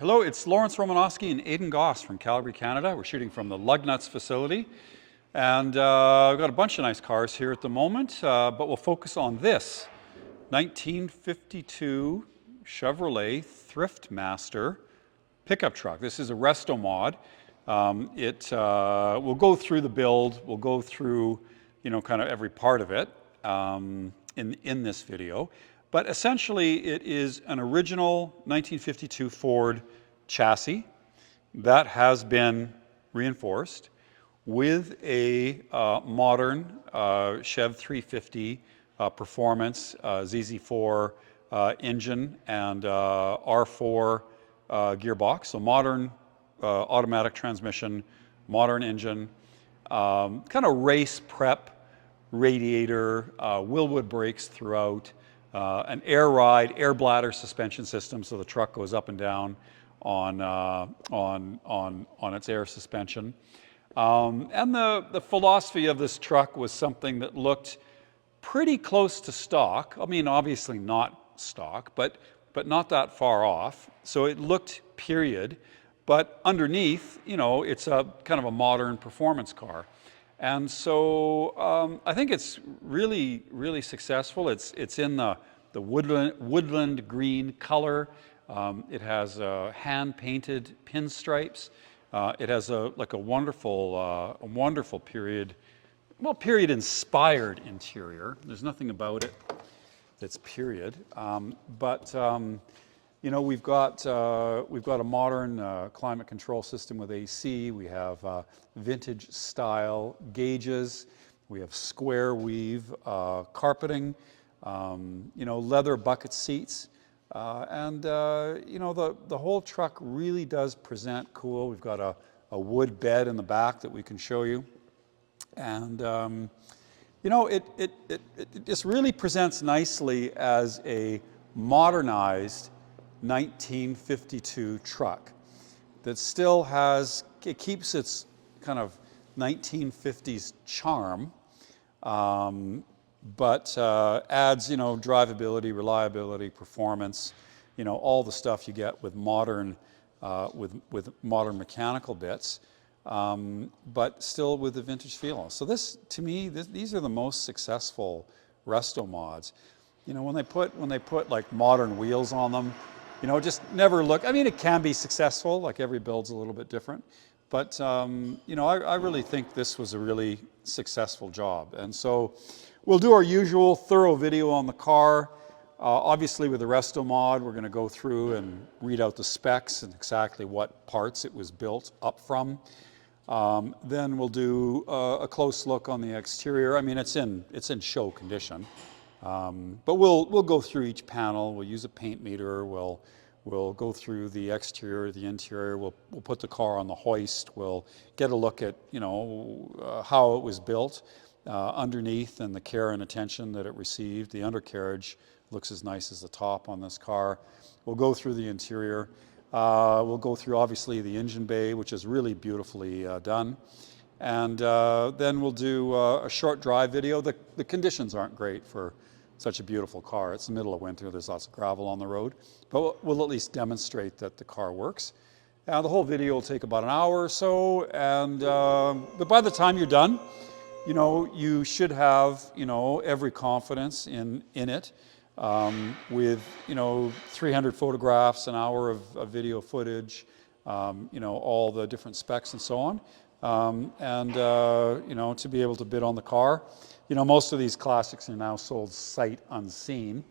Hello, it's Romanosky and Aidan Goss from Calgary, Canada. We're shooting from the Lug Nuts facility. And we've got a bunch of nice cars here at the moment, but we'll focus on this 1952 Chevrolet Triftmaster pickup truck. This is a resto mod. We'll go through the build, we'll go through, kind of every part of it in this video. But essentially, it is an original 1952 Ford chassis that has been reinforced with a modern Chev 350 performance ZZ4 engine and R4 gearbox. So modern automatic transmission, modern engine, kind of race prep radiator, Willwood brakes throughout. An air ride, air bladder suspension system, so the truck goes up and down on its air suspension. And the philosophy of this truck was something that looked pretty close to stock. I mean, obviously not stock, but not that far off. So it looked period, but underneath, it's a kind of a modern performance car. And so I think it's really, really successful. It's in the woodland green color. It has hand-painted pinstripes. It has a wonderful period-inspired interior. There's nothing about it that's period. We've got a modern climate control system with AC. We have vintage style gauges. We have square weave carpeting, leather bucket seats. The whole truck really does present cool. We've got a wood bed in the back that we can show you. And, it just really presents nicely as a modernized 1952 truck that still it keeps its kind of 1950s charm, but adds, drivability, reliability, performance, all the stuff you get with modern mechanical bits, but still with the vintage feel. So this, to me, these are the most successful resto mods. When they put like modern wheels on them, just never look. I mean, it can be successful. Like every build's a little bit different, but I really think this was a really successful job. And so we'll do our usual thorough video on the car. Obviously, with the resto mod, we're going to go through and read out the specs and exactly what parts it was built up from. Then we'll do a close look on the exterior. I mean, it's in show condition. But we'll go through each panel. We'll use a paint meter. We'll go through the exterior, the interior. We'll put the car on the hoist. We'll get a look at how it was built underneath and the care and attention that it received. The undercarriage looks as nice as the top on this car. We'll go through the interior. We'll go through obviously the engine bay, which is really beautifully done. And then we'll do a short drive video. The conditions aren't great for such a beautiful car. It's the middle of winter. There's lots of gravel on the road. But we'll at least demonstrate that the car works. The whole video will take about an hour or so. But by the time you're done, you should have, every confidence in it with, 300 photographs, an hour of video footage, all the different specs and so on. To be able to bid on the car. Most of these classics are now sold sight unseen,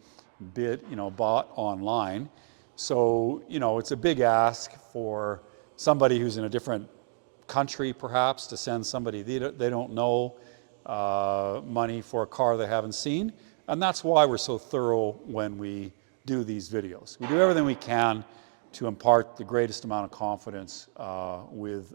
bought online. So, it's a big ask for somebody who's in a different country, perhaps, to send somebody they don't know money for a car they haven't seen. And that's why we're so thorough when we do these videos. We do everything we can to impart the greatest amount of confidence with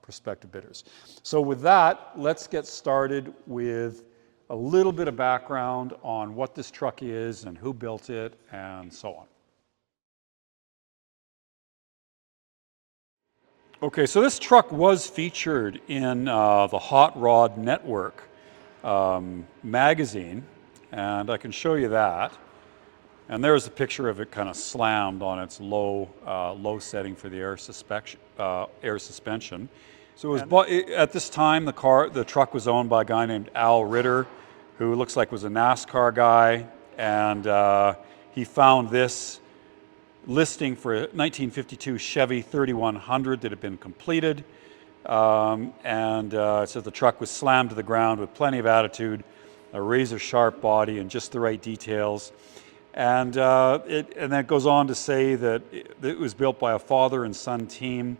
prospective bidders. So with that, let's get started with a little bit of background on what this truck is and who built it and so on. Okay, so this truck was featured in the Hot Rod Network magazine, and I can show you that. And there's a picture of it kind of slammed on its low setting for the air suspension. So it was at this time the truck was owned by a guy named Al Ritter, who looks like was a NASCAR guy, and he found this listing for a 1952 Chevy 3100 that had been completed, and it says the truck was slammed to the ground with plenty of attitude, a razor sharp body, and just the right details. And then it goes on to say that it was built by a father and son team,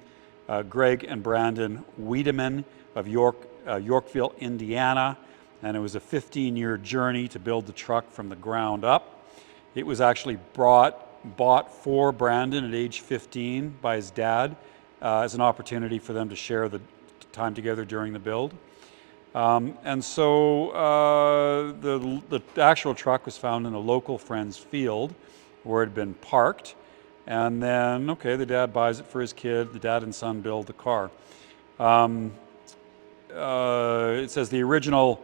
Greg and Brandon Wiedemann of Yorkville, Indiana, and it was a 15-year journey to build the truck from the ground up. It was actually bought for Brandon at age 15 by his dad as an opportunity for them to share the time together during the build. And so the actual truck was found in a local friend's field where it had been parked. And then, okay, the dad buys it for his kid. The dad and son build the car. It says the original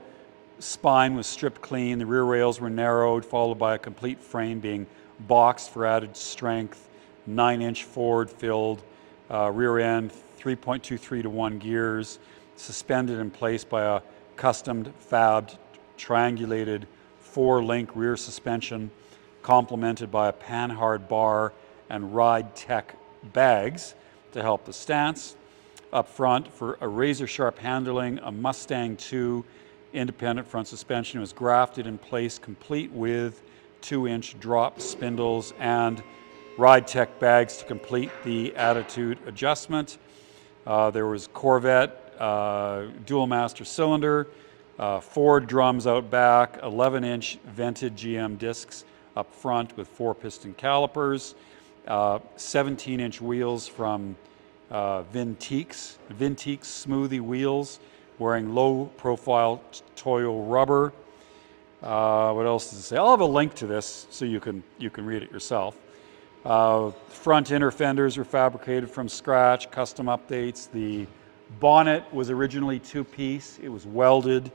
spine was stripped clean. The rear rails were narrowed, followed by a complete frame being boxed for added strength. 9-inch Ford filled rear end, 3.23 to 1 gears, suspended in place by a custom fabbed triangulated 4-link rear suspension, complemented by a panhard bar and Ride Tech bags to help the stance. Up front, for a razor sharp handling, a Mustang 2 independent front suspension was grafted in place, complete with 2-inch drop spindles and Ride Tech bags to complete the attitude adjustment. There was Corvette dual master cylinder, Ford drums out back, 11-inch vented GM discs up front with 4-piston calipers, 17-inch wheels from Vintiques smoothie wheels, wearing low-profile Toyo rubber. What else does it say? I'll have a link to this so you can read it yourself. Front inner fenders were fabricated from scratch, custom updates. The bonnet was originally 2-piece. It was welded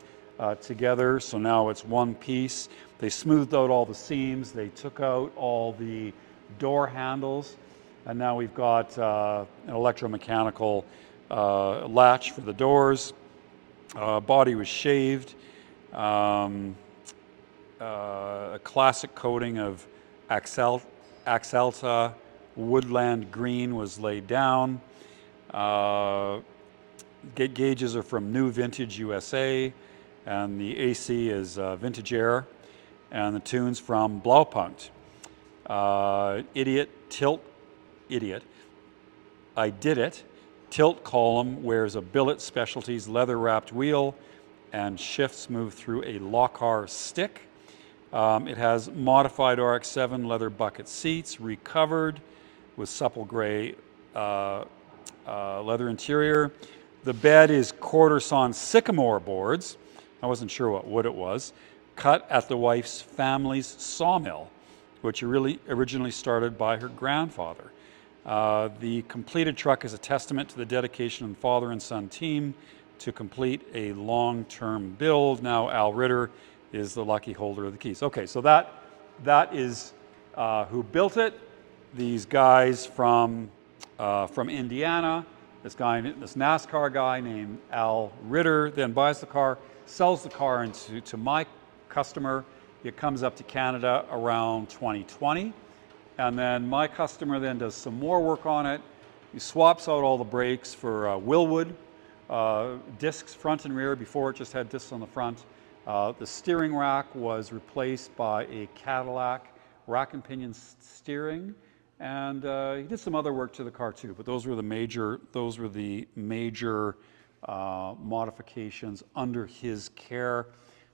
together, so now it's 1 piece. They smoothed out all the seams. They took out all the door handles, and now we've got an electromechanical latch for the doors. Body was shaved. A classic coating of Axalta woodland green was laid down. Gauges are from New Vintage USA, and the AC is Vintage Air, and the tune's from Blaupunkt. Idiot. I did it. Tilt column wears a Billet Specialties leather-wrapped wheel and shifts move through a Lockhart stick. It has modified RX-7 leather bucket seats, recovered with supple gray leather interior. The bed is quarter-sawn sycamore boards. I wasn't sure what wood it was. Cut at the wife's family's sawmill, which originally started by her grandfather. The completed truck is a testament to the dedication of the father and son team to complete a long-term build. Now Al Ritter is the lucky holder of the keys. Okay, so that is who built it. These guys from Indiana. This NASCAR guy named Al Ritter then buys the car, sells the car to my customer. It comes up to Canada around 2020. And then my customer then does some more work on it. He swaps out all the brakes for Willwood discs, front and rear. Before it just had discs on the front. The steering rack was replaced by a Cadillac rack and pinion steering. And he did some other work to the car too, but those were the major modifications under his care.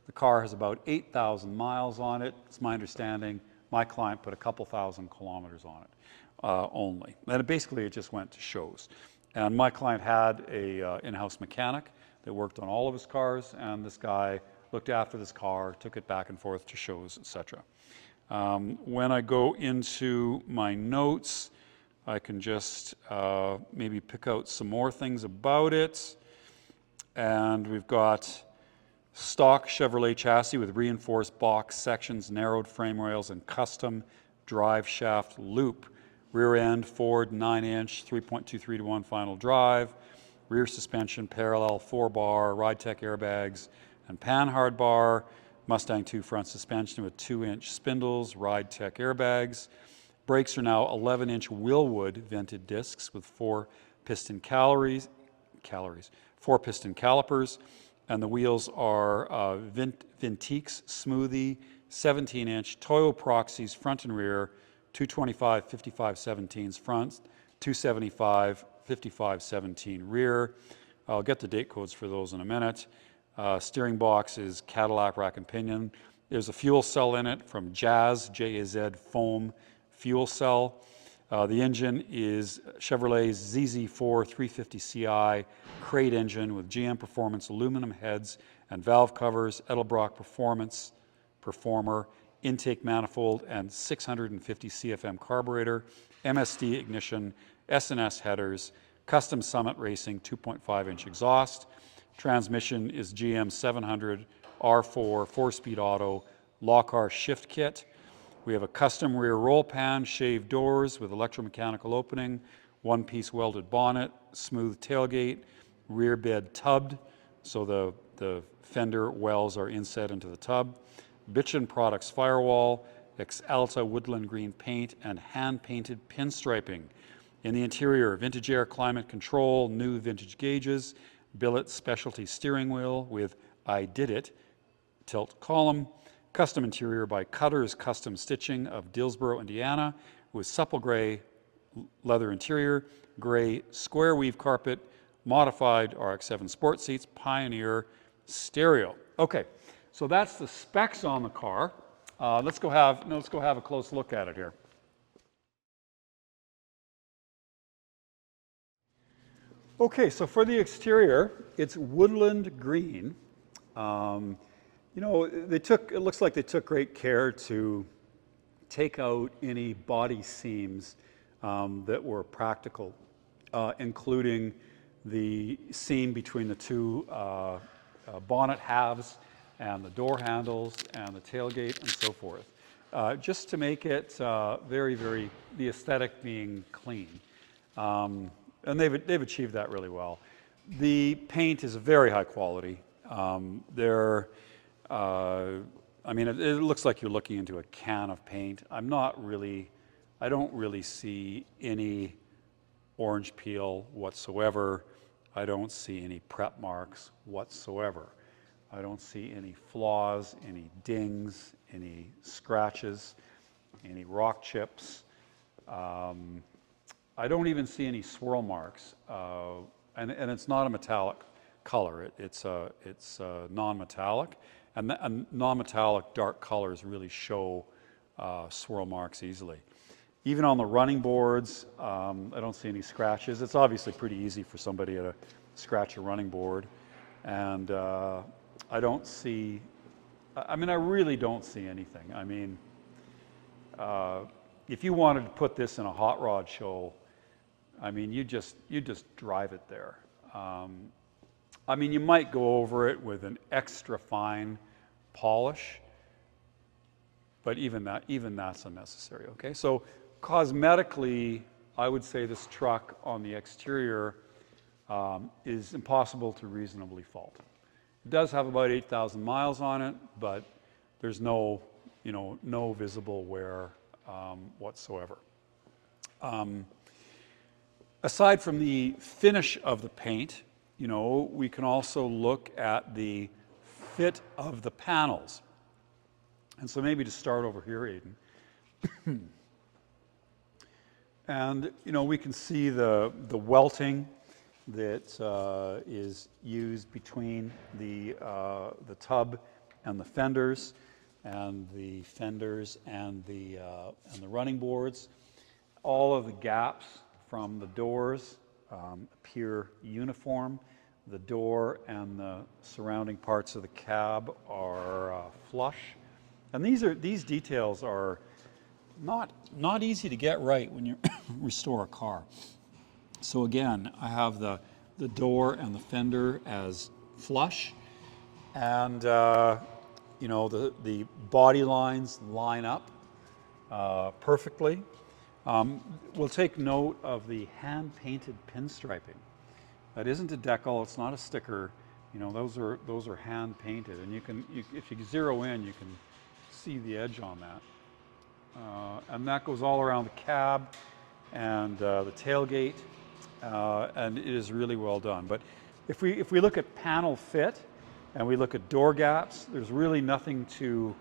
The car has about 8,000 miles on it. It's my understanding my client put a couple thousand kilometers on it only. And basically it just went to shows. And my client had a in-house mechanic that worked on all of his cars, and this guy looked after this car, took it back and forth to shows, etc. When I go into my notes, I can just maybe pick out some more things about it. And we've got stock Chevrolet chassis with reinforced box sections, narrowed frame rails, and custom drive shaft loop. Rear end, Ford 9-inch, 3.23 to 1 final drive. Rear suspension, parallel 4-bar, Ride-Tech airbags, and Panhard bar. Mustang 2 front suspension with 2-inch spindles, Ride-Tech airbags. Brakes are now 11-inch Willwood vented discs with 4-piston calipers, and the wheels are Vintiques Smoothie 17-inch Toyo Proxies front and rear, 225 55/17s front, 275 55/17 rear. I'll get the date codes for those in a minute. Steering box is Cadillac rack and pinion. There's a fuel cell in it from Jazz, J-A-Z, foam fuel cell. The engine is Chevrolet's ZZ4 350ci crate engine with GM Performance aluminum heads and valve covers, Edelbrock Performer, intake manifold, and 650 CFM carburetor, MSD ignition, S&S headers, custom Summit Racing 2.5-inch exhaust. Transmission is GM 700 R4 4-speed auto Lockhart shift kit. We have a custom rear roll pan, shaved doors with electromechanical opening, one-piece welded bonnet, smooth tailgate, rear bed tubbed, so the fender wells are inset into the tub. Bitchin Products firewall, ex-Alta woodland green paint, and hand-painted pinstriping. In the interior, vintage air climate control, new vintage gauges, billet specialty steering wheel with I Did It tilt column, custom interior by Cutter's Custom Stitching of Dillsboro, Indiana, with supple gray leather interior, gray square weave carpet, modified RX-7 sport seats, Pioneer stereo. Okay, so that's the specs on the car. Let's go have a close look at it here. Okay, so for the exterior, it's woodland green. You know, it looks like they took great care to take out any body seams that were practical, including the seam between the two bonnet halves and the door handles and the tailgate and so forth, just to make it the aesthetic being clean. And they've achieved that really well. The paint is very high quality. I mean, it looks like you're looking into a can of paint. I don't really see any orange peel whatsoever. I don't see any prep marks whatsoever. I don't see any flaws, any dings, any scratches, any rock chips. I don't even see any swirl marks, and it's not a metallic color. It's non-metallic, and non-metallic dark colors really show swirl marks easily. Even on the running boards, I don't see any scratches. It's obviously pretty easy for somebody to scratch a running board, and I don't see. I mean, I really don't see anything. I mean, if you wanted to put this in a hot rod show, I mean, you just drive it there. I mean, you might go over it with an extra fine polish, but even that's unnecessary. Okay, so cosmetically, I would say this truck on the exterior is impossible to reasonably fault. It does have about 8,000 miles on it, but there's no visible wear whatsoever. Aside from the finish of the paint, we can also look at the fit of the panels. And so maybe to start over here, Aidan. And, we can see the welting that is used between the tub and the fenders, and the running boards. All of the gaps from the doors appear uniform. The door and the surrounding parts of the cab are flush. And these details are not easy to get right when you restore a car. So again, I have the door and the fender as flush, and the body lines line up perfectly. We'll take note of the hand-painted pinstriping. That isn't a decal, it's not a sticker. You know, those are hand-painted, and if you zero in, you can see the edge on that. And that goes all around the cab and the tailgate, and it is really well done. But if we look at panel fit and we look at door gaps, there's really nothing to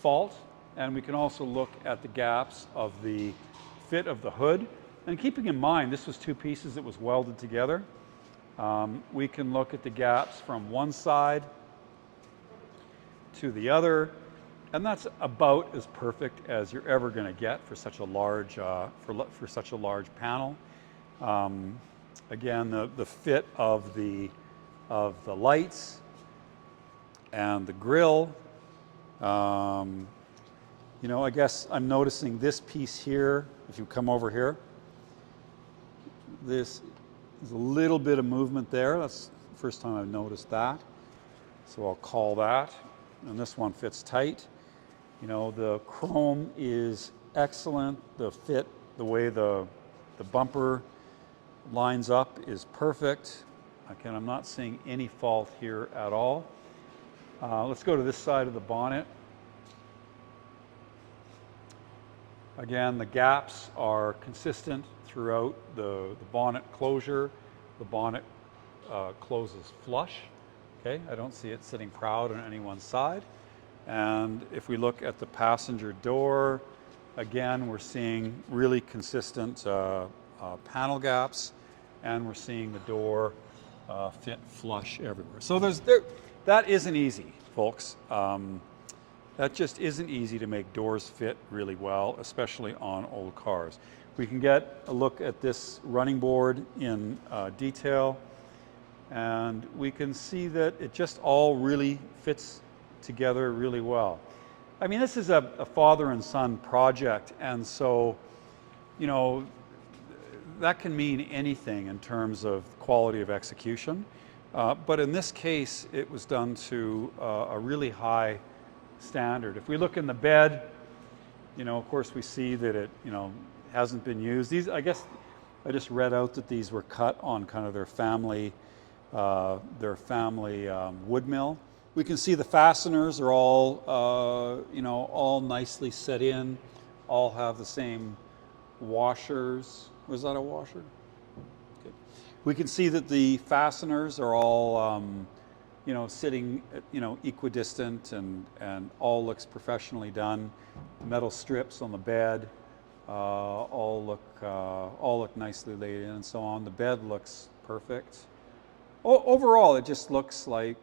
fault. And we can also look at the gaps of the fit of the hood. And keeping in mind, this was two pieces that was welded together. We can look at the gaps from one side to the other, and that's about as perfect as you're ever going to get for such a large for such a large panel. Again, the fit of the lights and the grille. You know, I guess I'm noticing this piece here. If you come over here, there's a little bit of movement there. That's the first time I've noticed that. So I'll call that. And this one fits tight. You know, the chrome is excellent. The fit, the way the bumper lines up is perfect. Again, I'm not seeing any fault here at all. Let's go to this side of the bonnet. Again, the gaps are consistent throughout the bonnet closure. The bonnet closes flush. Okay, I don't see it sitting proud on any one side. And if we look at the passenger door, again, we're seeing really consistent panel gaps, and we're seeing the door fit flush everywhere. So that isn't easy, folks. That just isn't easy to make doors fit really well, especially on old cars. We can get a look at this running board in detail, and we can see that it just all really fits together really well. I mean, this is a father and son project, and so, you know, that can mean anything in terms of quality of execution. But in this case, it was done to a really high standard. If we look in the bed, you know, of course we see that it, you know, hasn't been used. These, I guess, I just read out that these were cut on kind of their family wood mill. We can see the fasteners are all, you know, all nicely set in, all have the same washers. Was that a washer? Okay. We can see that the fasteners are all, you know, sitting, you know, equidistant, and all looks professionally done. Metal strips on the bed, all look nicely laid in, and so on. The bed looks perfect. Overall, it just looks like,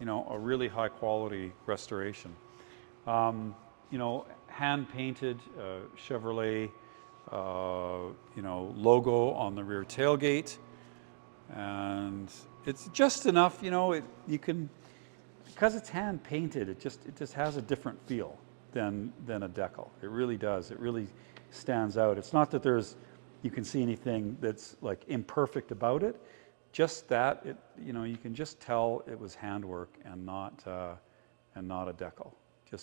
you know, a really high quality restoration. You know, hand painted Chevrolet, you know, logo on the rear tailgate, and it's just enough, you know, you can, because it's hand painted, it just has a different feel than a decal. It really does. It really stands out. It's not that you can see anything that's like imperfect about it. Just that you know, you can just tell it was handwork and not a decal.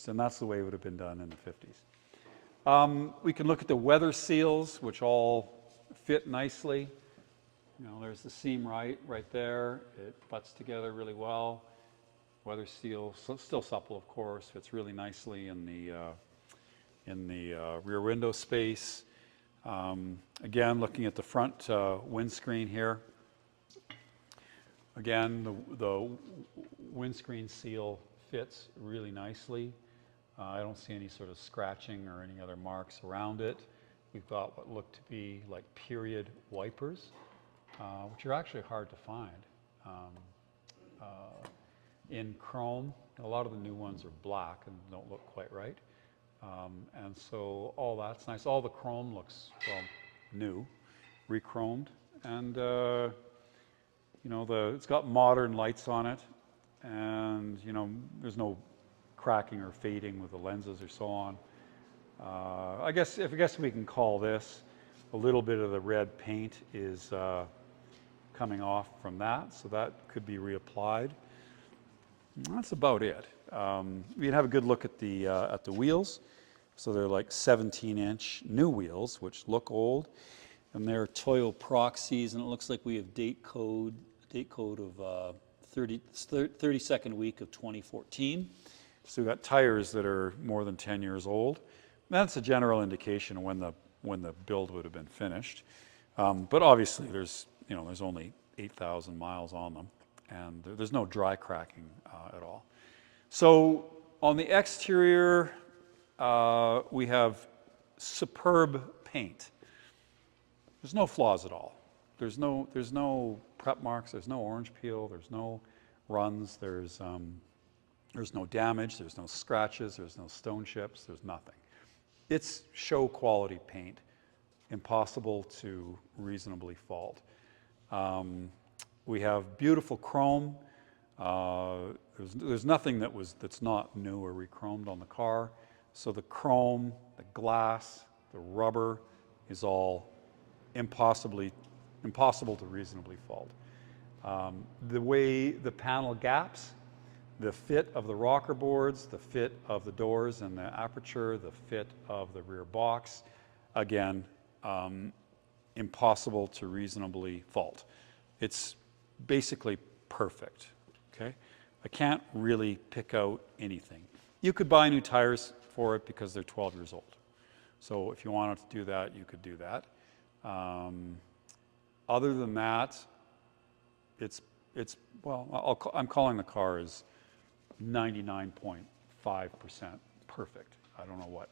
And that's the way it would have been done in the 50s. We can look at the weather seals, which all fit nicely. You know, there's the seam right there. It butts together really well. Weather seal, still supple, of course, fits really nicely in the rear window space. Again, looking at the front windscreen here. Again, the windscreen seal fits really nicely. I don't see any sort of scratching or any other marks around it. We've got what look to be like period wipers, which are actually hard to find in chrome. A lot of the new ones are black and don't look quite right. And so all that's nice. All the chrome looks, well, new, re-chromed. And you know, it's got modern lights on it, and you know, there's no cracking or fading with the lenses or so on. I guess we can call this a little bit of the red paint is coming off from that, so that could be reapplied. That's about it. We can have a good look at the wheels. So they're like 17-inch new wheels, which look old. And they're Toyo Proxies, and it looks like we have date code of 32nd week of 2014. So we've got tires that are more than 10 years old. That's a general indication of when the build would have been finished. But obviously there's only 8,000 miles on them, and there's no dry cracking at all. So on the exterior, we have superb paint. There's no flaws at all. There's no prep marks. There's no orange peel. There's no runs. There's no damage. There's no scratches. There's no stone chips. There's nothing. It's show quality paint, impossible to reasonably fault. We have beautiful chrome. There's nothing that's not new or re-chromed on the car. So the chrome, the glass, the rubber is all impossible to reasonably fault. The way the panel gaps, the fit of the rocker boards, the fit of the doors and the aperture, the fit of the rear box, again, impossible to reasonably fault. It's basically perfect, okay? I can't really pick out anything. You could buy new tires for it because they're 12 years old. So if you wanted to do that, you could do that. Other than that, I'm calling the car as 99.5% perfect. I don't know what.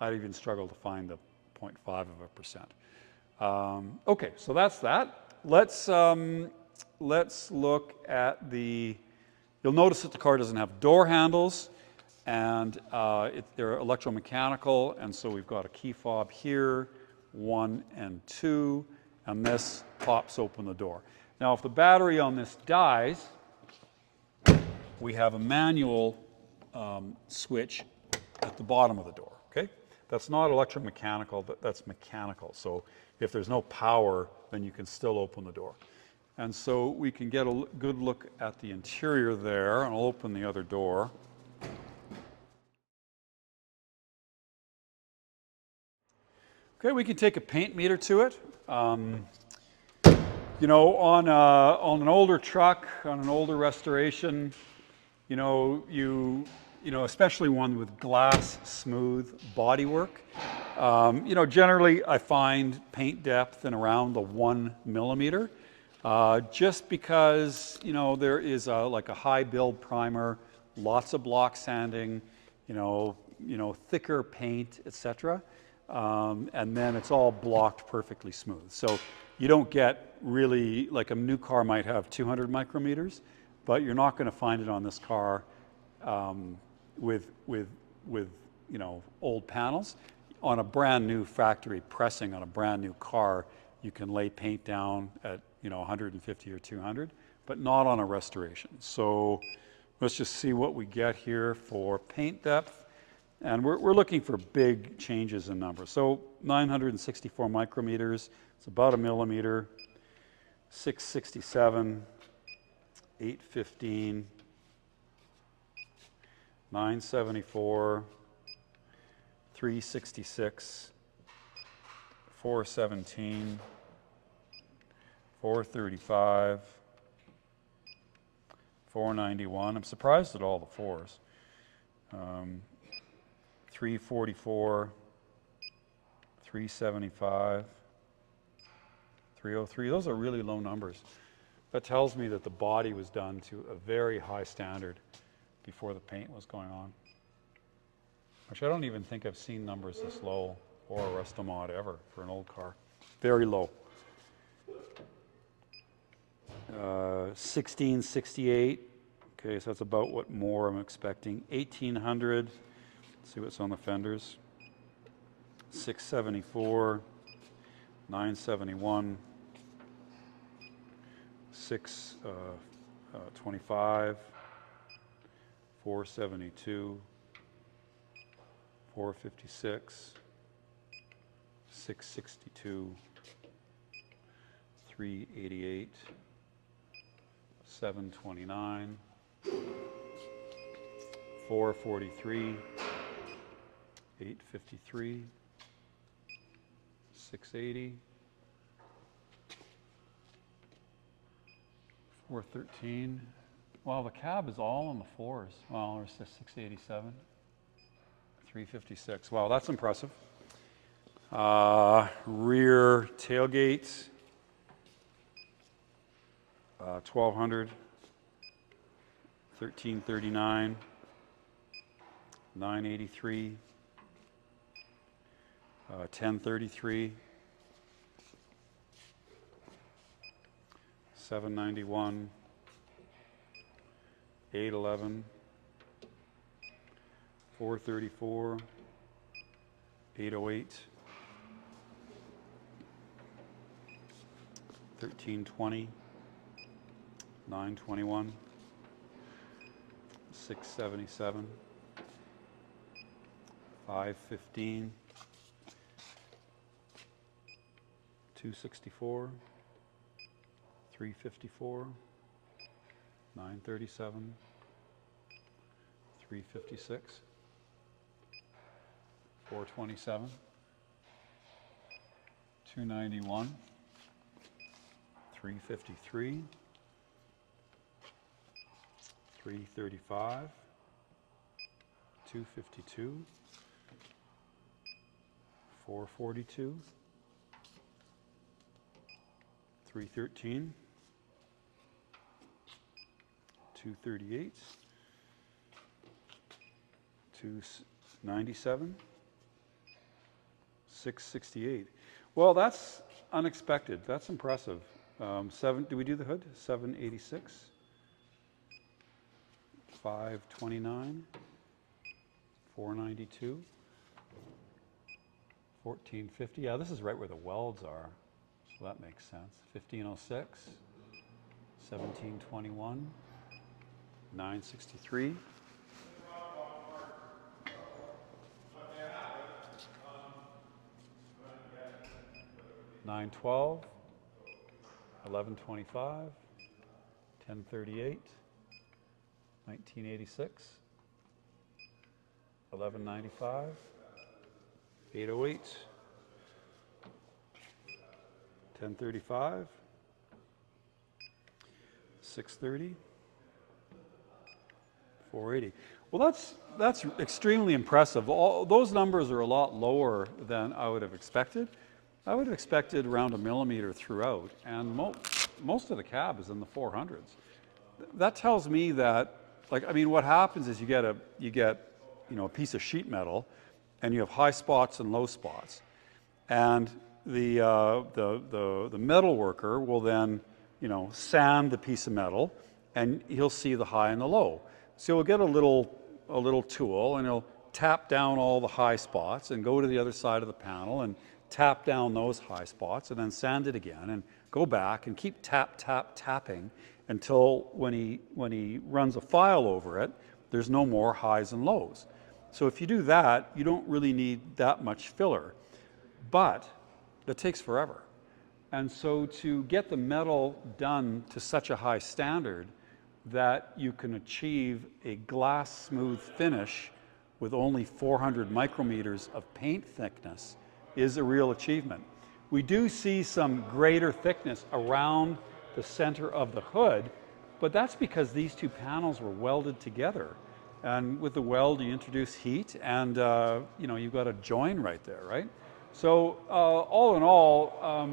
I'd even struggle to find the 0.5%. Okay, so that's that. Let's look at the. You'll notice that the car doesn't have door handles, and they're electromechanical, and so we've got a key fob here, 1 and 2, and this pops open the door. Now, if the battery on this dies, we have a manual switch at the bottom of the door, okay? That's not electromechanical, that's mechanical. So if there's no power, then you can still open the door. And so we can get a good look at the interior there, and I'll open the other door. Okay, we can take a paint meter to it. You know, on an older truck, on an older restoration, especially one with glass smooth bodywork, generally I find paint depth in around the 1 millimeter, just because there is like a high build primer, lots of block sanding, thicker paint, etc. And then it's all blocked perfectly smooth. So you don't get really, like a new car might have 200 micrometers, but you're not going to find it on this car with old panels. On a brand new factory pressing on a brand new car, you can lay paint down at 150 or 200, but not on a restoration. So let's just see what we get here for paint depth. And we're looking for big changes in numbers. So 964 micrometers, it's about a millimeter, 667, 815, 974, 366, 417, 435, 491. I'm surprised at all the fours. 344, 375, 303. Those are really low numbers. That tells me that the body was done to a very high standard before the paint was going on. Actually, I don't even think I've seen numbers this low or a Restomod ever for an old car. Very low. 1668. Okay, so that's about what more I'm expecting. 1800. See what's on the fenders. 674, 971, 625, 472, 456, 662, 388, 729, 443, 853, 680, 413. Well, the cab is all on the fours. Well, there's the 687, 356. Wow, that's impressive. Rear tailgate, 1200, 1339, 983, 1033, 791, 811, 434, 808, 1320, 921, 677, 515, 264, 354, 937, 356, 427, 291, 353, 335, 252, 442, 313, 238, 297, 668. Well, that's unexpected. That's impressive. Do we do the hood? 786, 529, 492, 1450. Yeah, this is right where the welds are, so that makes sense. 1506, 1721, 963. 912, 1125, 1038, 1986, 1195, 808, 1035, 630, 480. Well, that's extremely impressive. All those numbers are a lot lower than I would have expected. I would have expected around a millimeter throughout, and most of the cab is in the 400s. That tells me that, like, I mean, what happens is you get a piece of sheet metal, and you have high spots and low spots, and the metal worker will then, sand the piece of metal, and he'll see the high and the low. So he'll get a little tool, and he'll tap down all the high spots, and go to the other side of the panel, and tap down those high spots, and then sand it again, and go back and keep tapping until when he runs a file over it, there's no more highs and lows. So if you do that, you don't really need that much filler, but it takes forever. And so to get the metal done to such a high standard that you can achieve a glass smooth finish with only 400 micrometers of paint thickness is a real achievement. We do see some greater thickness around the center of the hood, but that's because these two panels were welded together. And with the weld, you introduce heat, and you've got a join right there, right? So all in all,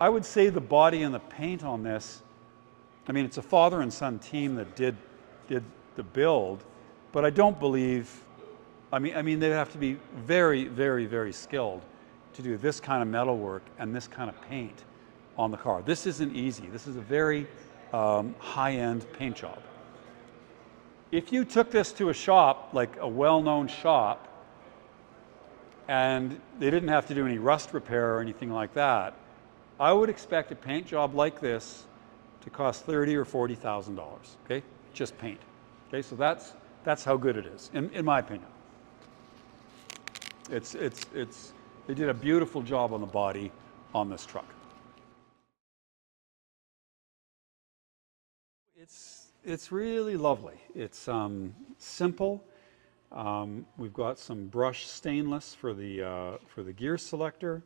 I would say the body and the paint on this, I mean, it's a father and son team that did the build, but I don't believe, I mean, they have to be very, very, very skilled to do this kind of metal work and this kind of paint on the car. This isn't easy. This is a very high-end paint job. If you took this to a shop, like a well-known shop, and they didn't have to do any rust repair or anything like that, I would expect a paint job like this to cost $30,000 or $40,000. Okay, just paint. Okay, so that's how good it is, in my opinion. They did a beautiful job on the body on this truck. It's really lovely. It's simple. We've got some brushed stainless for the gear selector,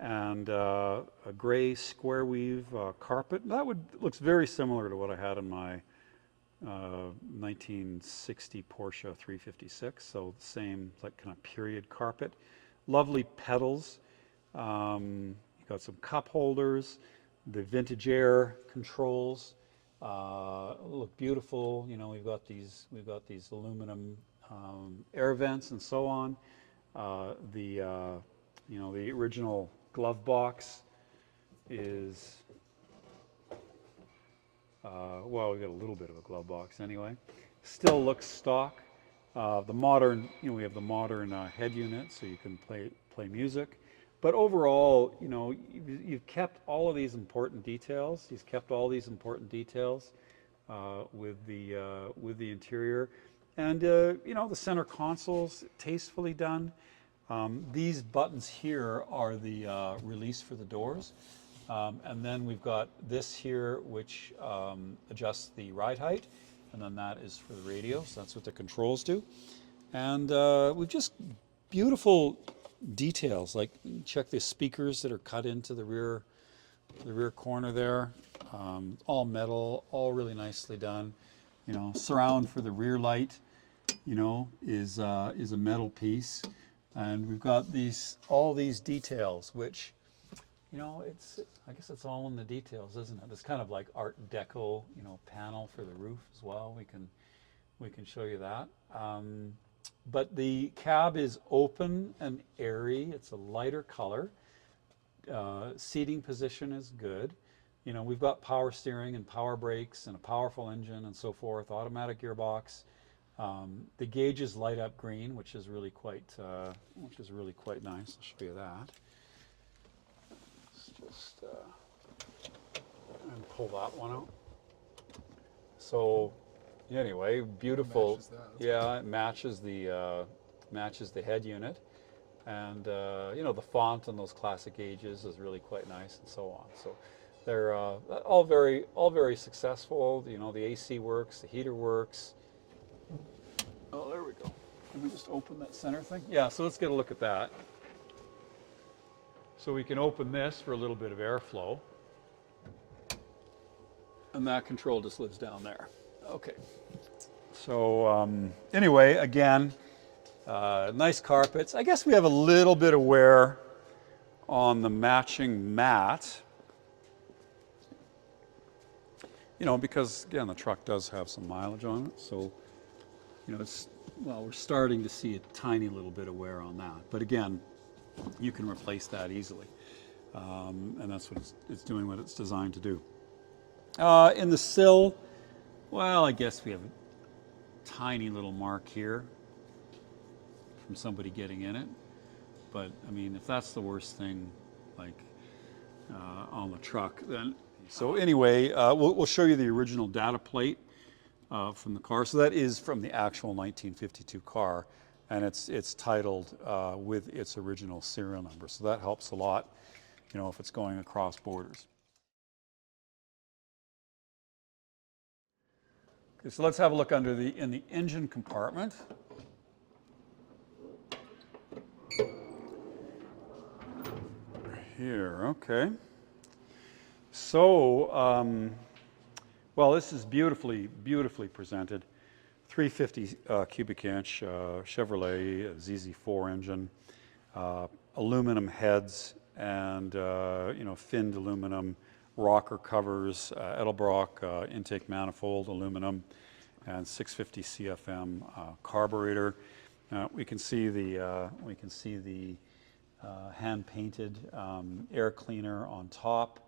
and a gray square weave carpet. That looks very similar to what I had in my 1960 Porsche 356. So the same like kind of period carpet. Lovely pedals. You've got some cup holders. The vintage air controls look beautiful. You know, we've got these aluminum air vents and so on. You know, the original glove box is well, we got a little bit of a glove box anyway. Still looks stock. The modern, you know, we have the modern head unit, so you can play music. But overall, you know, you've kept all of these important details. He's kept all these important details with the interior, and you know, the center console's tastefully done. These buttons here are the release for the doors, and then we've got this here, which adjusts the ride height, and then that is for the radio. So that's what the controls do, and we've just beautiful details. Like check the speakers that are cut into the rear corner there. All metal, all really nicely done. You know, surround for the rear light, you know, is a metal piece, and we've got all these details, which, you know, I guess it's all in the details, isn't it? It's kind of like Art Deco, you know, panel for the roof as well. We can show you that. But the cab is open and airy. It's a lighter color. Seating position is good. You know, we've got power steering and power brakes and a powerful engine and so forth. Automatic gearbox. The gauges light up green, which is really quite nice. I'll show you that. Let's just and pull that one out. So anyway, beautiful. Yeah, it matches the head unit, and you know, the font on those classic gauges is really quite nice, and so on. So they're all very successful. You know, the AC works, the heater works. Oh, there we go. Can we just open that center thing? Yeah. So let's get a look at that. So we can open this for a little bit of airflow, and that control just lives down there. Okay. So anyway, again, nice carpets. I guess we have a little bit of wear on the matching mat, you know, because again, the truck does have some mileage on it. So, you know, we're starting to see a tiny little bit of wear on that. But again, you can replace that easily. And that's what it's doing, what it's designed to do. In the sill, well, I guess we have a tiny little mark here from somebody getting in it. But I mean, if that's the worst thing, like on the truck, then. So anyway, we'll show you the original data plate from the car. So that is from the actual 1952 car, and it's titled with its original serial number. So that helps a lot, you know, if it's going across borders. Okay, so let's have a look in the engine compartment. Here, okay. So, well, this is beautifully presented. 350 cubic inch Chevrolet ZZ4 engine, aluminum heads, and you know, finned aluminum rocker covers, Edelbrock intake manifold aluminum, and 650 CFM carburetor. We can see the hand painted air cleaner on top.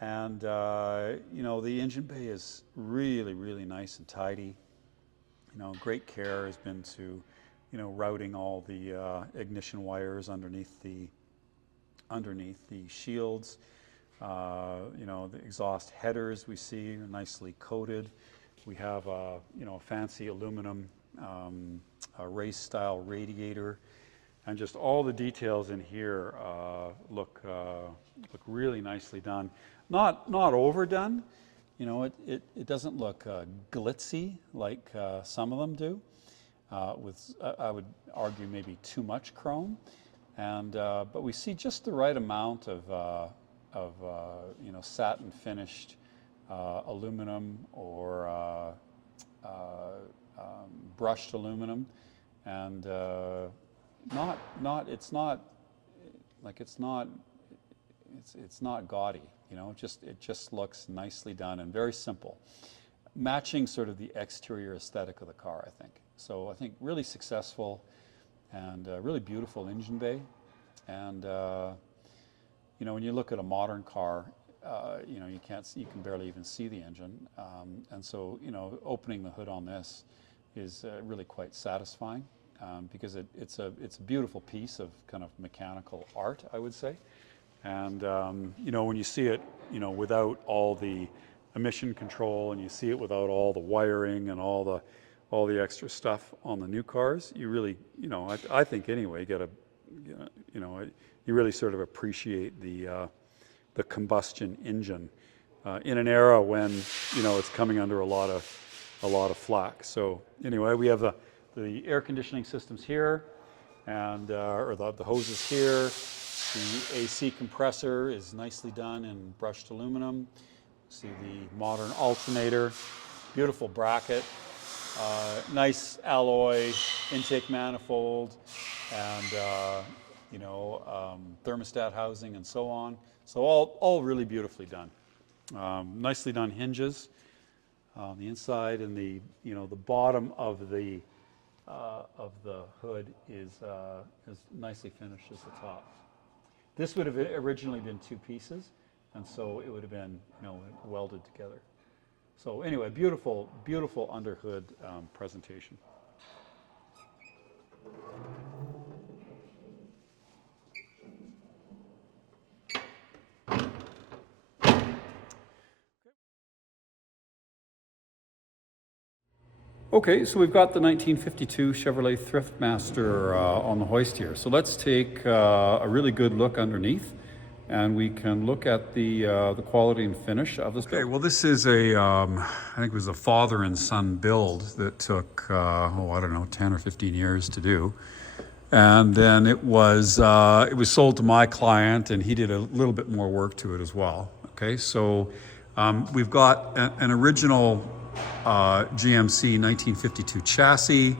And you know, the engine bay is really nice and tidy. You know, great care has been to, you know, routing all the ignition wires underneath the shields. You know, the exhaust headers we see are nicely coated. We have you know, a fancy aluminum race style radiator, and just all the details in here look really nicely done. Not overdone, you know. It doesn't look glitzy like some of them do, with I would argue maybe too much chrome, and but we see just the right amount of you know, satin finished aluminum or brushed aluminum, and it's not gaudy, you know. It just looks nicely done and very simple, matching sort of the exterior aesthetic of the car, I think. So I think really successful and really beautiful engine bay, and you know, when you look at a modern car, you know, you can barely even see the engine, and so, you know, opening the hood on this is really quite satisfying, because it's a beautiful piece of kind of mechanical art, I would say. And you know, when you see it, you know, without all the emission control, and you see it without all the wiring and all the extra stuff on the new cars, you really, you know, I think anyway, you know, you really sort of appreciate the combustion engine in an era when, you know, it's coming under a lot of flack. So anyway, we have the air conditioning systems here, and or the hoses here. The AC compressor is nicely done in brushed aluminum. See the modern alternator, beautiful bracket, nice alloy intake manifold, and you know, thermostat housing and so on. So all really beautifully done. Nicely done hinges on the inside, and the, you know, the bottom of the hood is nicely finished as the top. This would have originally been two pieces, and so it would have been, you know, welded together. So anyway, beautiful, beautiful under hood presentation. Okay, so we've got the 1952 Chevrolet Triftmaster on the hoist here. So let's take a really good look underneath, and we can look at the quality and finish of this build. Okay, well, this is I think it was a father and son build that took, I don't know, 10 or 15 years to do. And then it was sold to my client, and he did a little bit more work to it as well. Okay, so we've got an original GMC 1952 chassis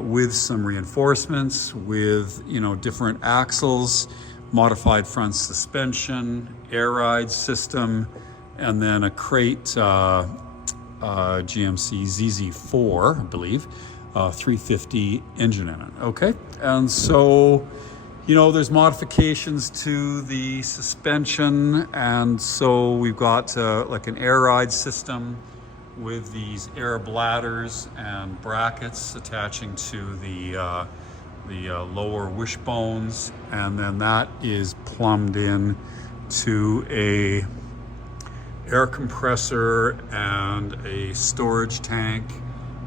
with some reinforcements, with, you know, different axles, modified front suspension, air ride system, and then a crate GMC ZZ4, I believe, 350 engine in it. Okay, and so, you know, there's modifications to the suspension, and so we've got like an air ride system with these air bladders and brackets attaching to the lower wishbones, and then that is plumbed in to a air compressor and a storage tank,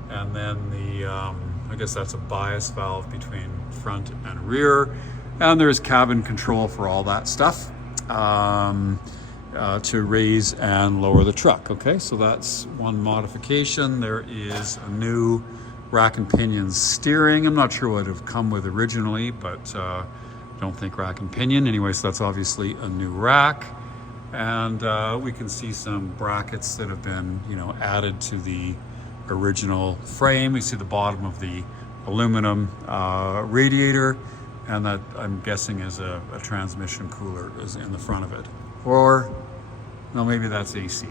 and then the I guess that's a bias valve between front and rear, and there's cabin control for all that stuff. To raise and lower the truck. Okay, so that's one modification. There is a new rack and pinion steering. I'm not sure what it would have come with originally, but I don't think rack and pinion. Anyway, so that's obviously a new rack. And we can see some brackets that have been, you know, added to the original frame. We see the bottom of the aluminum radiator, and that, I'm guessing, is a transmission cooler is in the front of it. Or, no, maybe that's AC.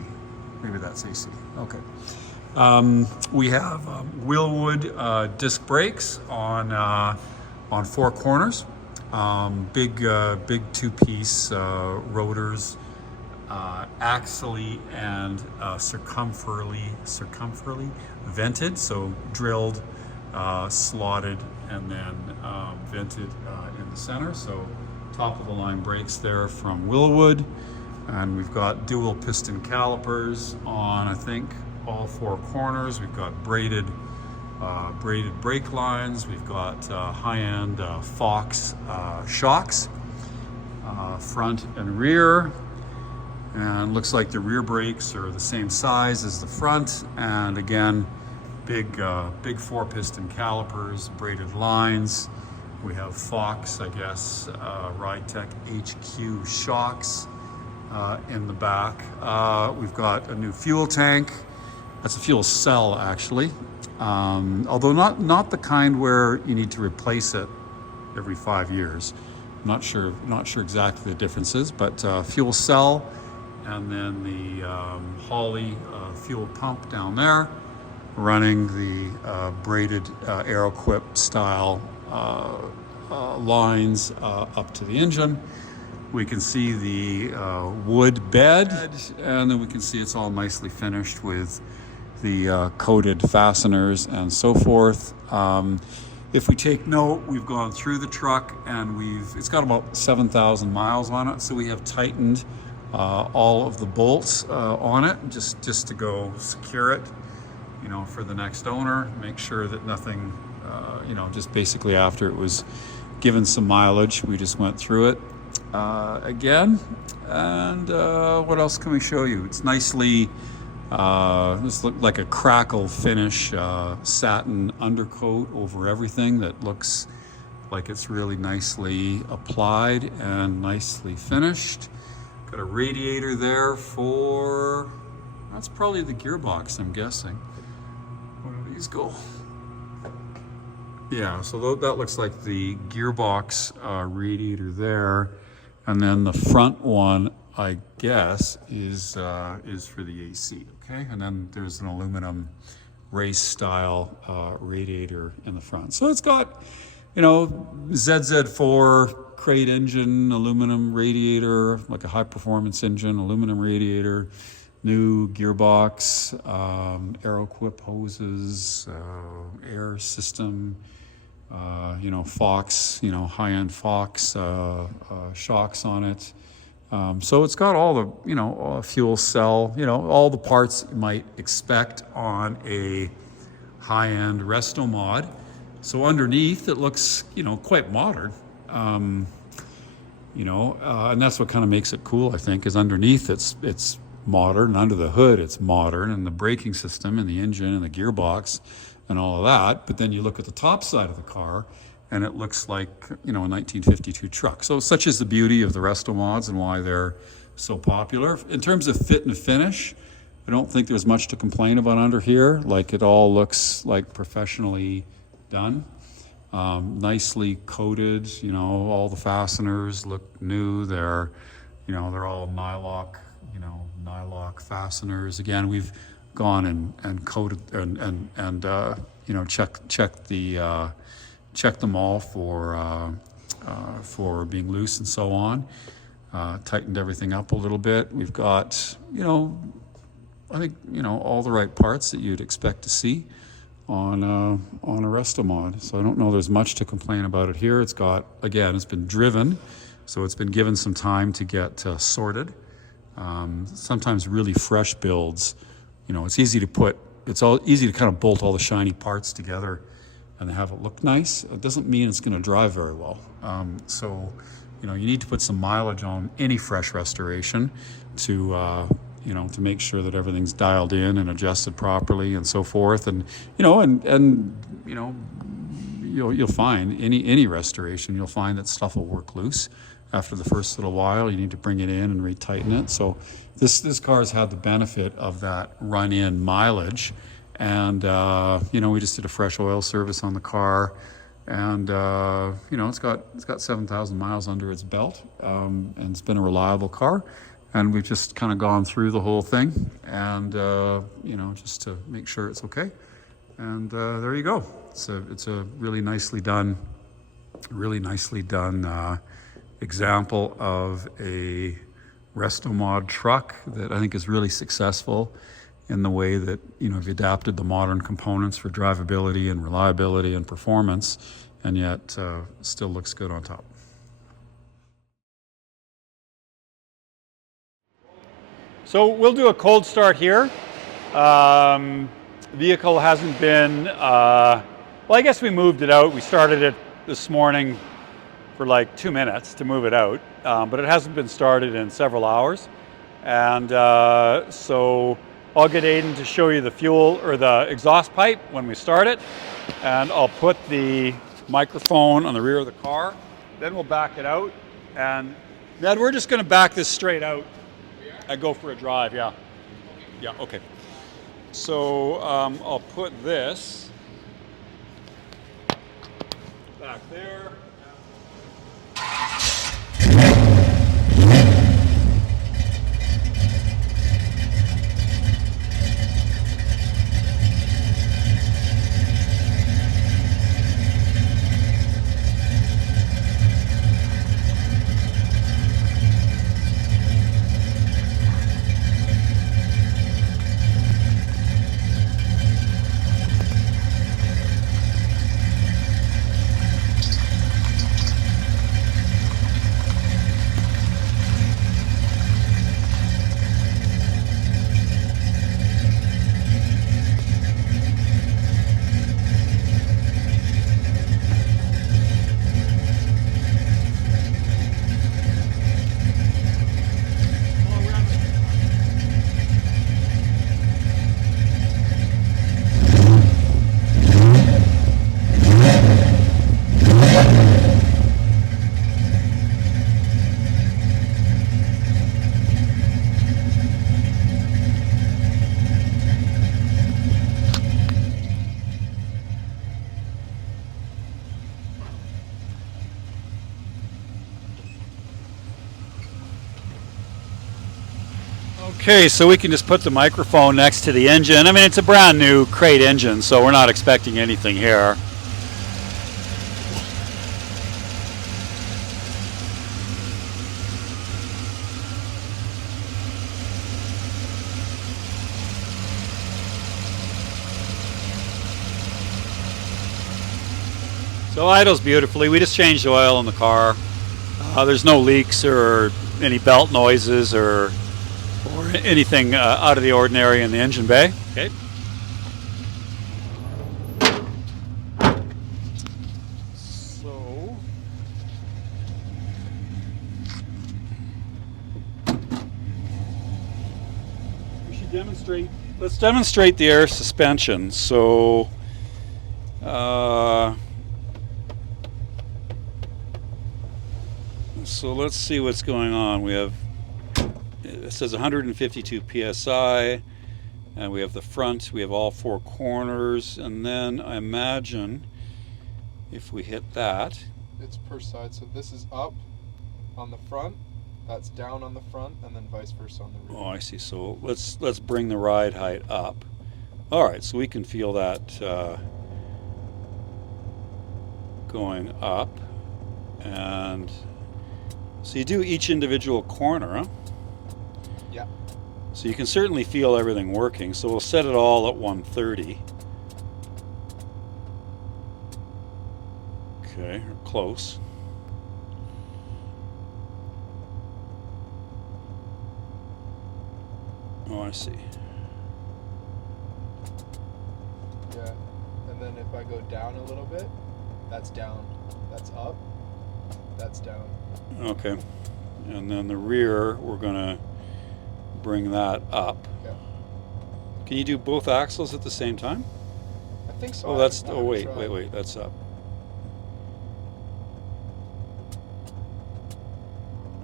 Maybe that's AC. Okay. We have Willwood disc brakes on 4 corners. Big two-piece rotors, axially and circumferentially vented, so drilled, slotted, and then vented in the center. So top of the line brakes there from Willwood, and we've got dual piston calipers on, I think, all 4 corners. We've got braided brake lines. We've got high-end Fox shocks, front and rear, and looks like the rear brakes are the same size as the front, and again, big 4-piston calipers, braided lines. We have Fox, I guess, RideTech HQ shocks in the back. We've got a new fuel tank. That's a fuel cell, actually. Although not the kind where you need to replace it every 5 years. Not sure exactly the differences, but fuel cell, and then the Holley fuel pump down there, running the braided Aeroquip style lines up to the engine. We can see the wood bed, and then we can see it's all nicely finished with the coated fasteners and so forth. If we take note, we've gone through the truck and it's got about 7,000 miles on it, so we have tightened all of the bolts on it just to go secure it, for the next owner. Make sure that nothing, just basically after it was given some mileage, we just went through it again. And what else can we show you? It's nicely, this looked like a crackle finish, satin undercoat over everything that looks like it's really nicely applied and nicely finished. Got a radiator there that's probably the gearbox, I'm guessing. Where do these go? Yeah, so that looks like the gearbox radiator there. And then the front one, I guess, is for the AC, okay? And then there's an aluminum race style radiator in the front. So it's got, ZZ4 crate engine, aluminum radiator, like a high performance engine, aluminum radiator, new gearbox, Aeroquip hoses, air system, Fox, high-end Fox shocks on it. So it's got all the, fuel cell, all the parts you might expect on a high-end resto mod. So underneath it looks, quite modern. And that's what kind of makes it cool, I think, is underneath it's modern, under the hood it's modern, and the braking system and the engine and the gearbox and all of that. But then you look at the top side of the car and it looks like, a 1952 truck. So such is the beauty of the resto mods and why they're so popular. In terms of fit and finish, I don't think there's much to complain about under here. Like, it all looks like professionally done. Nicely coated, all the fasteners look new. They're all nylock, nylock fasteners. Again, we've gone and coated and checked them all for being loose and so on. Tightened everything up a little bit. We've got, I think, all the right parts that you'd expect to see on a resto mod. So I don't know there's much to complain about it here. It's got, again, it's been driven, so it's been given some time to get sorted. Sometimes really fresh builds, it's easy to kind of bolt all the shiny parts together and have it look nice. It doesn't mean it's going to drive very well. So you need to put some mileage on any fresh restoration to make sure that everything's dialed in and adjusted properly and so forth. And you'll find any restoration, you'll find that stuff will work loose after the first little while. You need to bring it in and retighten it. So this car's had the benefit of that run-in mileage. And we just did a fresh oil service on the car, and it's got 7,000 miles under its belt, and it's been a reliable car. And we've just kind of gone through the whole thing, and just to make sure it's okay. And there you go. It's a really nicely done example of a resto mod truck that I think is really successful in the way that you've adapted the modern components for drivability and reliability and performance, and yet still looks good on top. So we'll do a cold start here. Vehicle hasn't been, well, I guess we moved it out. We started it this morning for like 2 minutes to move it out, but it hasn't been started in several hours. And so I'll get Aiden to show you the fuel or the exhaust pipe when we start it, and I'll put the microphone on the rear of the car. Then we'll back it out, and Ned, we're just going to back this straight out and go for a drive. Yeah. Yeah. Okay. So I'll put this back there. Okay, so we can just put the microphone next to the engine. I mean, it's a brand new crate engine, so we're not expecting anything here. So idles beautifully. We just changed the oil in the car. There's no leaks or any belt noises or anything out of the ordinary in the engine bay. Okay. So we should demonstrate. Let's demonstrate the air suspension. So let's see what's going on. We have, it says 152 psi, and we have the front, we have all four corners, and then I imagine if we hit that, it's per side. So this is up on the front, that's down on the front, and then vice versa on the rear. Oh, I see. So let's bring the ride height up. All right, so we can feel that going up, and so you do each individual corner, huh? Yeah. So you can certainly feel everything working. So we'll set it all at 130. Okay, or close. Oh, I see. Yeah, and then if I go down a little bit, that's down. That's up. That's down. Okay, and then the rear, we're gonna bring that up. Yeah. Can you do both axles at the same time? I think so. Oh, that's, oh wait, that's up.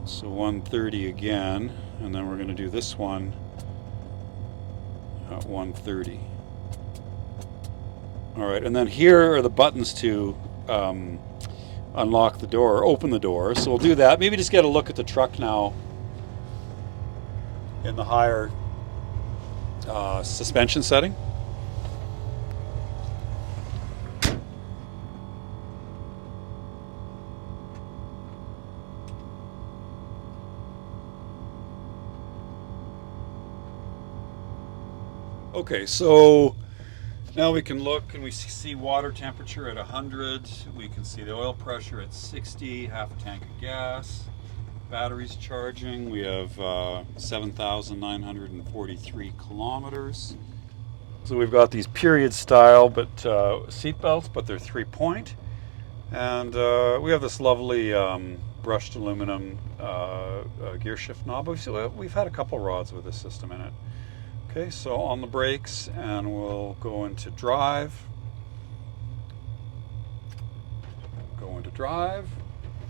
So 130 again, and then we're gonna do this one at 130. All right, and then here are the buttons to unlock the door, or open the door. So we'll do that. Maybe just get a look at the truck now in the higher suspension setting. Okay, so now we can look and we see water temperature at 100. We can see the oil pressure at 60, half a tank of gas. Batteries charging. We have 7,943 kilometers. So we've got these period style but seat belts, but they're 3-point. And we have this lovely brushed aluminum gear shift knob. We've had a couple rods with this system in it. Okay, so on the brakes, and we'll go into drive. Go into drive.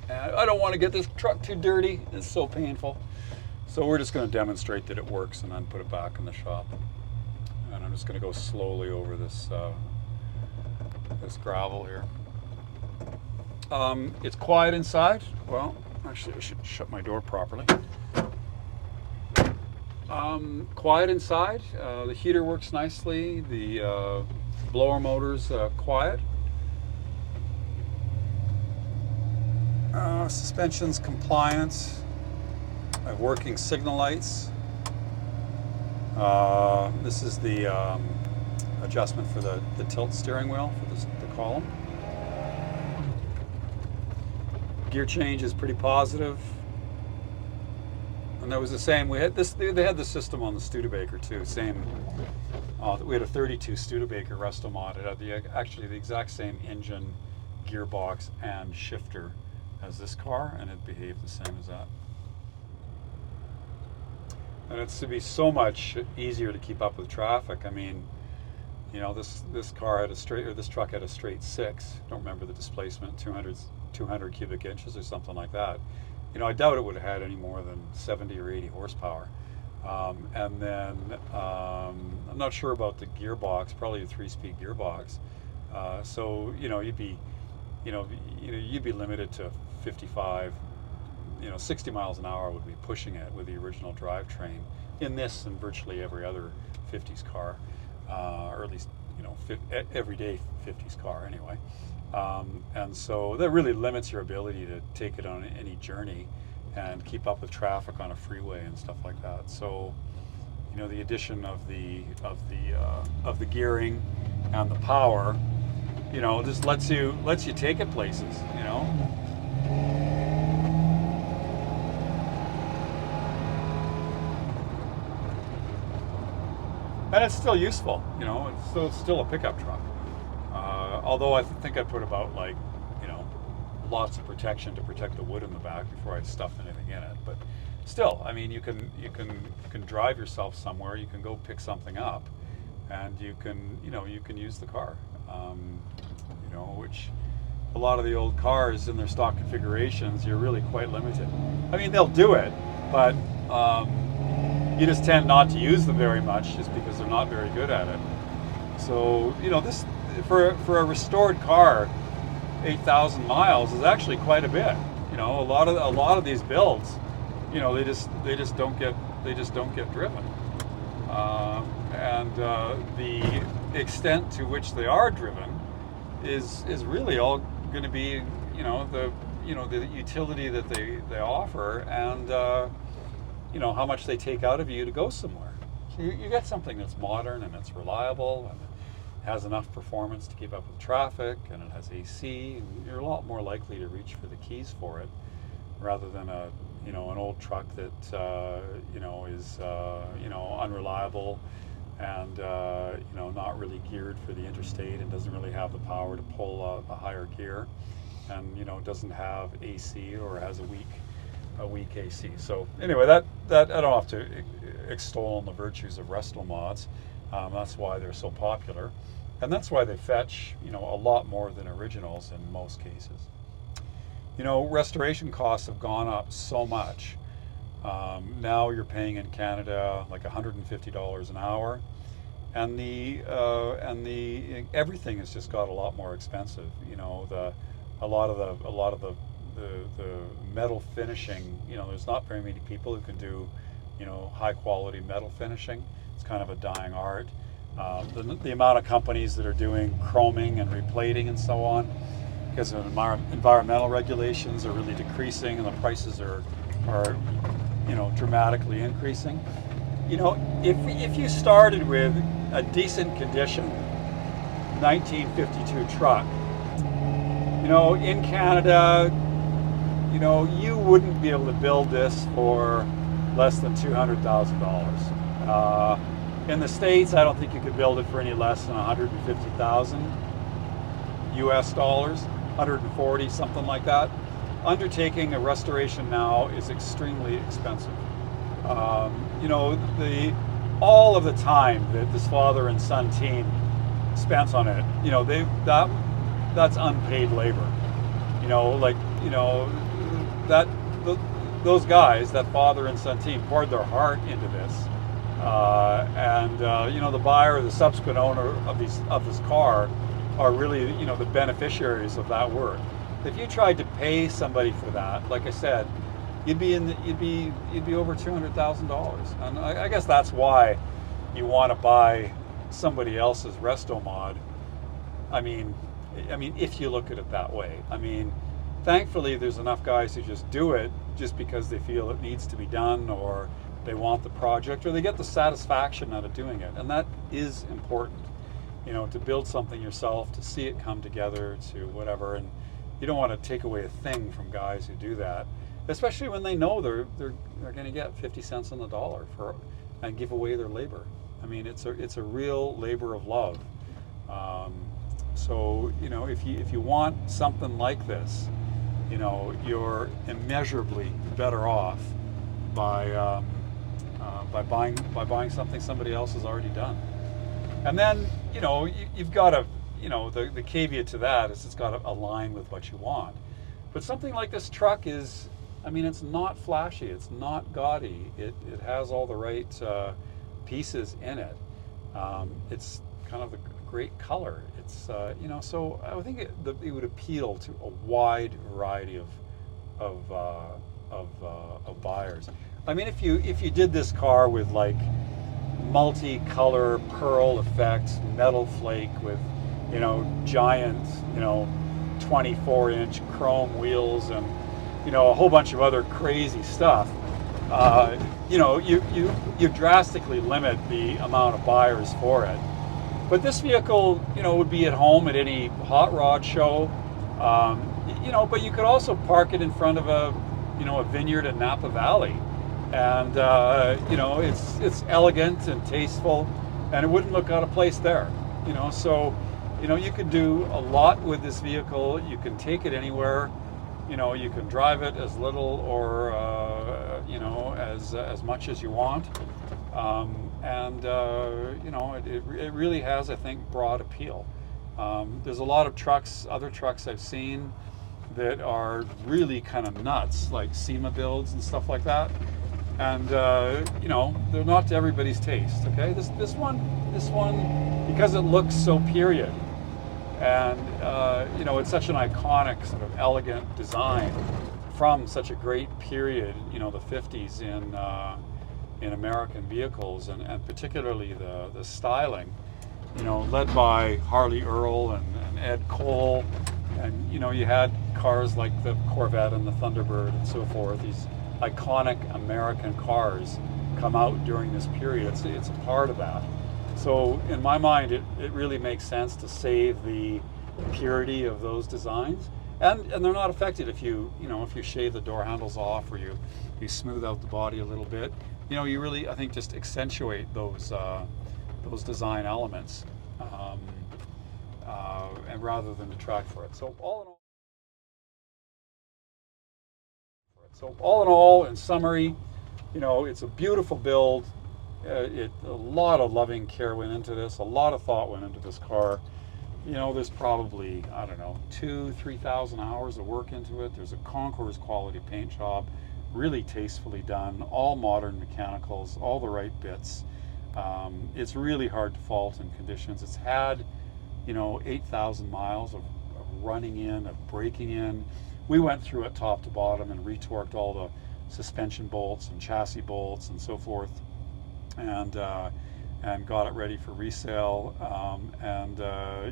And I don't want to get this truck too dirty. It's so painful. So we're just going to demonstrate that it works and then put it back in the shop. And I'm just going to go slowly over this this gravel here. It's quiet inside. Well, actually I should shut my door properly. Quiet inside. The heater works nicely. The blower motor's quiet. Suspension's compliant. I have working signal lights. This is the adjustment for the tilt steering wheel for the column. Gear change is pretty positive. And that was the same. We had this. They had the system on the Studebaker too. Same. We had a 32 Studebaker resto mod. It had actually the exact same engine, gearbox, and shifter as this car, and it behaved the same as that. And it's to be so much easier to keep up with traffic. I mean, you know, this car had this truck had a straight 6. Don't remember the displacement, 200 cubic inches or something like that. You know, I doubt it would have had any more than 70 or 80 horsepower. And then I'm not sure about the gearbox, probably a 3-speed gearbox. So you know, you'd be limited to 55. 60 miles an hour would be pushing it with the original drivetrain in this and virtually every other 50s car, or at least everyday 50s car anyway. And so that really limits your ability to take it on any journey and keep up with traffic on a freeway and stuff like that. So, you know, the addition of the gearing and the power, you know, just lets you take it places, you know. And it's still useful, you know. It's still a pickup truck. Although I think I put about lots of protection to protect the wood in the back before I stuff anything in it. But still, I mean, you can drive yourself somewhere. You can go pick something up, and you can use the car. Which a lot of the old cars in their stock configurations, you're really quite limited. I mean, they'll do it, but you just tend not to use them very much just because they're not very good at it. So, you know, this for a restored car, 8,000 miles is actually quite a bit. You know, a lot of these builds, you know, they just don't get driven, and the extent to which they are driven is really all going to be, the utility that they offer, and how much they take out of you to go somewhere. So you get something that's modern and it's reliable and has enough performance to keep up with traffic, and it has AC, and you're a lot more likely to reach for the keys for it rather than an old truck that is unreliable and not really geared for the interstate and doesn't really have the power to pull a higher gear, and doesn't have AC or has a weak AC. So anyway, that I don't have to extol on the virtues of resto mods. That's why they're so popular, and that's why they fetch a lot more than originals in most cases. Restoration costs have gone up so much. Now you're paying in Canada like $150 an hour, and the everything has just got a lot more expensive. A lot of the metal finishing. There's not very many people who can do high quality metal finishing. It's kind of a dying art. The amount of companies that are doing chroming and replating and so on, because of environmental regulations, are really decreasing, and the prices are dramatically increasing. If you started with a decent condition 1952 truck, in Canada, you wouldn't be able to build this for less than $200,000. In the States, I don't think you could build it for any less than $150,000 US dollars, 140, something like that. Undertaking a restoration now is extremely expensive. all of the time that this father and son team spent on it, you know, that's unpaid labor. You know, like, you know, that those guys, that father and son team, poured their heart into this, you know, the buyer, the subsequent owner of this car, are really, you know, the beneficiaries of that work. If you tried to pay somebody for that, like I said, you'd be over $200,000, and I guess that's why you want to buy somebody else's resto mod. I mean, if you look at it that way. I mean, thankfully, there's enough guys who just do it just because they feel it needs to be done, or they want the project, or they get the satisfaction out of doing it, and that is important. You know, to build something yourself, to see it come together, to whatever, and you don't want to take away a thing from guys who do that, especially when they know they're going to get 50 cents on the dollar and give away their labor. I mean, it's a real labor of love. So, you know, if you want something like this, you know, you're immeasurably better off by buying something somebody else has already done. And then, you know, you've got to, you know, the caveat to that is it's got to align with what you want. But something like this truck is, I mean, it's not flashy, it's not gaudy, it has all the right pieces in it. It's kind of a great color. It's, you know, so I think it would appeal to a wide variety of buyers. I mean, if you did this car with like multi-color pearl effect metal flake with, you know, giant, you know, 24-inch chrome wheels and, you know, a whole bunch of other crazy stuff, you know, you drastically limit the amount of buyers for it. But this vehicle, you know, would be at home at any hot rod show, you know, but you could also park it in front of a vineyard in Napa Valley. And, you know, it's elegant and tasteful, and it wouldn't look out of place there, you know. So, you know, you can do a lot with this vehicle. You can take it anywhere. You know, you can drive it as little or, you know, as much as you want. You know, it really has, I think, broad appeal. There's a lot of other trucks I've seen that are really kind of nuts, like SEMA builds and stuff like that. And, you know, they're not to everybody's taste, okay? This one, because it looks so period, and, you know, it's such an iconic, sort of elegant design from such a great period, you know, the 50s in American vehicles, and particularly the styling, you know, led by Harley Earl and Ed Cole. And, you know, you had cars like the Corvette and the Thunderbird and so forth, these iconic American cars come out during this period. It's a part of that. So in my mind, it really makes sense to save the purity of those designs. And they're not affected if you shave the door handles off, or you smooth out the body a little bit. You know, you really, I think, just accentuate those design elements, and rather than detract for it. So all in all, in summary, you know, it's a beautiful build. A lot of loving care went into this. A lot of thought went into this car. You know, there's probably, I don't know, 2,000-3,000 hours of work into it. There's a Concours quality paint job, really tastefully done, all modern mechanicals, all the right bits. It's really hard to fault in conditions. It's had, you know, 8,000 miles of running in, of breaking in. We went through it top to bottom and retorqued all the suspension bolts and chassis bolts and so forth, and got it ready for resale.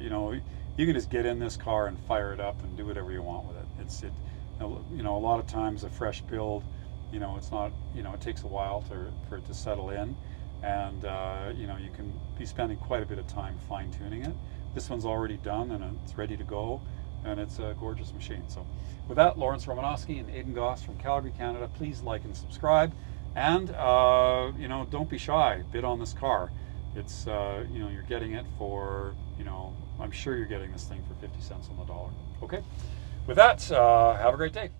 You know, you can just get in this car and fire it up and do whatever you want with it. You know, a lot of times a fresh build, you know, it's not, you know, it takes a while for it to settle in, and you know, you can be spending quite a bit of time fine tuning it. This one's already done and it's ready to go, and it's a gorgeous machine. So with that, Lawrence Romanosky and Aidan Goss from Calgary, Canada. Please like and subscribe, and you know, don't be shy. Bid on this car. It's you know, you're getting it for, you know, I'm sure you're getting this thing for 50 cents on the dollar. Okay. With that, have a great day.